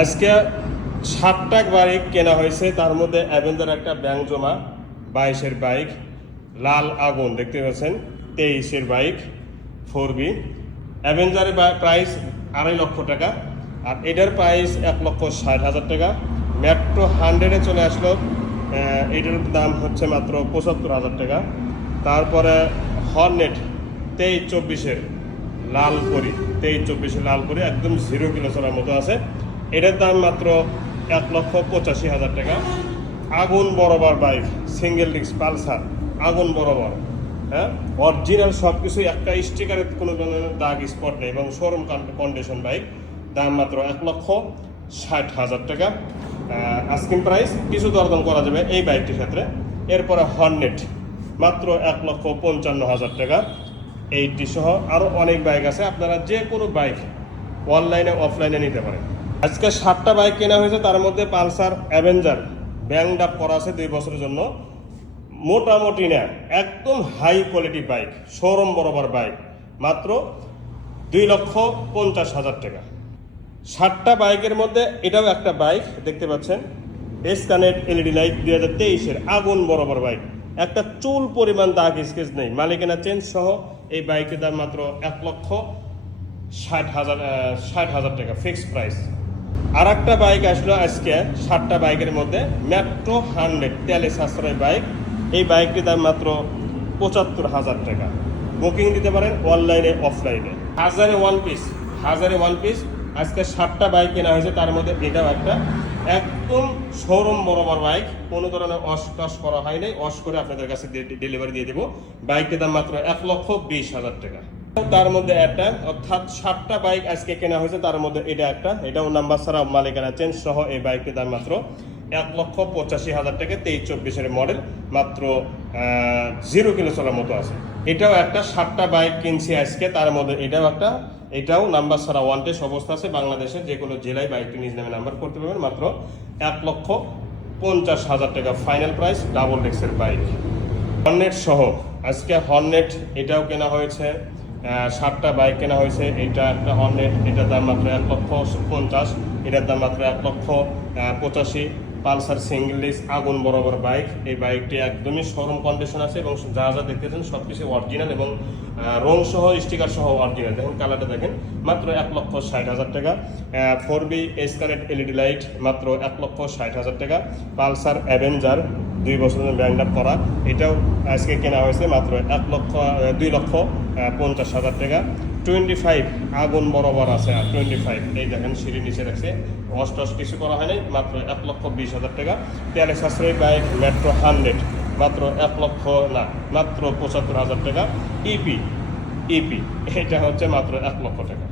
আজকে সাতটা বাইক কেনা হয়েছে, তার মধ্যে অ্যাভেঞ্জার একটা ব্যাংক জমা, বাইশের বাইক, লাল আগুন, দেখতে পাচ্ছেন, তেইশের বাইক, ফোর বি। অ্যাভেঞ্জারের প্রাইস আড়াই লক্ষ টাকা, আর এটার প্রাইস এক লক্ষ ষাট হাজার টাকা। মেট্রো হান্ড্রেডে চলে আসলো এটার দাম হচ্ছে মাত্র পঁচাত্তর হাজার টাকা। তারপরে হর্নেট তেইশ চব্বিশের লাল করি, তেইশ চব্বিশে লাল করি, একদম জিরো কিলো চলার মতো আছে। এটার দাম মাত্র এক লক্ষ পঁচাশি হাজার টাকা। আগুন বরাবর বাইক সিঙ্গেল ডিস্ক পালসার, আগুন বরাবর হ্যাঁ? অরিজিনাল সব কিছুই একটা স্টিকারের কোনো ধরনের দাগ স্পট নেই এবং শোরুম কন্ডিশন বাইক, দাম মাত্র এক লক্ষ ষাট হাজার টাকা। আস্কিং প্রাইস কিছু দরদাম করা যাবে এই বাইকটির ক্ষেত্রে। এরপরে হর্নেট মাত্র এক লক্ষ পঞ্চান্ন হাজার টাকা। এইটি সহ আরও অনেক বাইক আছে, আপনারা যে কোনো বাইক অনলাইনে অফলাইনে নিতে পারেন। আজকে সাতটা বাইক কেনা হয়েছে, তার মধ্যে পালসার, অ্যাভেঞ্জার ব্যাংড আপ করা আছে দুই বছরের জন্য। মোটামুটি না, একদম হাই কোয়ালিটি বাইক, শোরুম বরাবর বাইক, মাত্র দুই লক্ষ পঞ্চাশ হাজার টাকা। ষাটটা বাইকের মধ্যে এটাও একটা বাইক, দেখতে পাচ্ছেন এস কানেক্ট এলইডি লাইট দুই হাজার তেইশের আগুন বরাবর বাইক। একটা চুল পরিমাণ দাগ স্কেচ নেই, মালিকানা চেঞ্জ সহ এই বাইকের দাম মাত্র এক লক্ষ ষাট হাজার ষাট হাজার টাকা ফিক্সড প্রাইস আর একটা বাইক আসলো আজকে ষাটটা বাইকের মধ্যে মেট্রো হান্ড্রেড তেলে সাশ্রয় বাইক এই বাইকটির দাম মাত্র পঁচাত্তর হাজার টাকা। বুকিং দিতে পারেন অনলাইনে অফলাইনে হাজারে ওয়ান পিস হাজারে ওয়ান পিস আজকে ষাটটা বাইক কেনা হয়েছে, তার মধ্যে এটাও একটা। একদম শোরুম বরাবর বাইক কোনো ধরনের অস টস করা হয় নাই। অস করে আপনাদের কাছে ডেলিভারি দিয়ে দেবো। বাইকের দাম মাত্র এক লক্ষ বিশ হাজার টাকা। তার মধ্যে একটা, অর্থাৎ সাতটা বাইক আজকে কেনা হয়েছে, তার মধ্যে এটা একটা। এটাও নাম্বার ছাড়া মালিকানা চেঞ্জ সহ এই বাইকটির দাম মাত্র এক লক্ষ পঁচাশি হাজার টাকা তেইশ চব্বিশের মডেল মাত্র জিরো কিলো চলার মতো আছে। এটাও একটা, সাতটা বাইক কিনছি আজকে, তার মধ্যে এটাও একটা। এটাও নাম্বার ছাড়া ওয়ান টেস্ট অবস্থা আছে। বাংলাদেশের যে কোনো জেলায় বাইকটি নিজ নামে নাম্বার করতে পারবেন, মাত্র এক লক্ষ পঞ্চাশ হাজার টাকা ফাইনাল প্রাইস ডাবল ডেক্সের বাইক। হর্নেট সহ, আজকে হর্নেট এটাও কেনা হয়েছে। সাতটা বাইক কেনা হয়েছে। এটা একটা হর্নেট এটার দাম মাত্র এক লক্ষ পঞ্চাশ, এটার দাম মাত্র এক লক্ষ পঁচাশি। পালসার সিঙ্গলিস আগুন বরাবর বাইক। এই বাইকটি একদমই শোরুম কন্ডিশন আছে এবং যা যা দেখতেছেন সব কিছু অরিজিনাল এবং রং সহ স্টিকার সহ অরিজিনাল দেখুন কালারটা দেখেন, মাত্র এক লক্ষ ষাট হাজার টাকা। ফোর বি এসকারেট এলইডি লাইট মাত্র এক লক্ষ ষাট হাজার টাকা। পালসার অ্যাভেঞ্জার দুই বছরের ব্যাংক করা। এটাও আজকে কেনা হয়েছে মাত্র এক লক্ষ দুই লক্ষ পঞ্চাশ হাজার টাকা। টোয়েন্টি ফাইভ আগুন বরাবর আছে আর টোয়েন্টি ফাইভ এই দেখেন সিঁড়ি নিচে রাখছে। অস্টস কিছু করা হয়নি, মাত্র এক লক্ষ বিশ হাজার টাকা। তেলে সাশ্রয়ী বাইক মেট্রো হান্ড্রেড মাত্র এক লক্ষ না, মাত্র পঁচাত্তর হাজার টাকা। ইপি ইপি এটা হচ্ছে মাত্র এক লক্ষ টাকা।